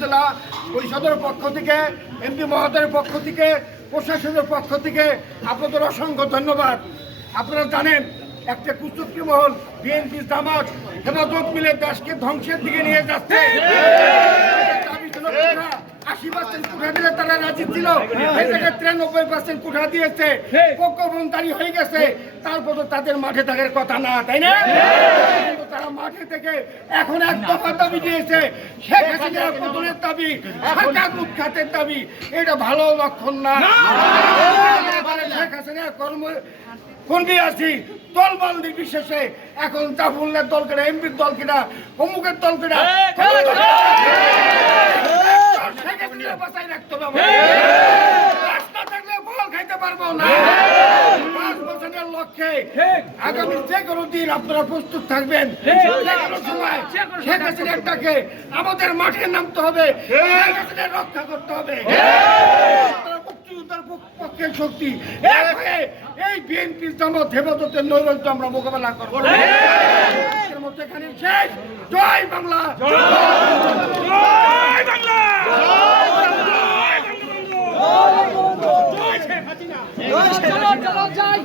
উপজেলা পরিষদের পক্ষ থেকে, এমপি মহোদয়ের পক্ষ থেকে, প্রশাসনের পক্ষ থেকে আপনাদের অসংখ্য ধন্যবাদ। আপনারা জানেন একটা কুচক্রী মহল বিএনপি জামাত হেফাজত মিলে দেশকে ধ্বংসের দিকে নিয়ে যাচ্ছে। 80% কোঠা দিলে তারা রাজি ছিল, এই জায়গায় 93% কোঠা দিয়েছে, পক্ষবন্ধারী হয়ে গেছে। তারপর তাদের মাঠে থাকার কথা না, তাই না? কিন্তু তারা মাঠে থেকে এখন এক দফা দাবি দিয়েছে, শেখ হাসিনার পতনের দাবি, সরকার উৎখাতের দাবি। এটা ভালো লক্ষণ না। শেখ হাসিনার কর্মী আছি দলবল নির্বিশেষে, এখন জাফরুল্লাহর দল কিনা, এমপির দল কিনা, অমুকের দল কিনা, বাঁচাই রাখতে হবে। রাস্তা থাকলে বল খাইতে পারবো না। 5 বছরের লক্ষ্যে আগামী যে কোনো দিন আপনারা প্রস্তুত থাকবেন। যে কোনো সময় শেখ হাসিনাটাকে আমাদের মাঠে নামতে হবে, শেখ হাসিনা রক্ষা করতে হবে। মুক্তিযোদ্ধার পক্ষের শক্তি এক হয়ে এই বিএনপি জামাত হেফাজতের নৈরাজ্য আমরা মোকাবেলা করবো। এর মধ্যে এখানে শেষ। জয় বাংলা, জয় বাংলা। চলো যাই।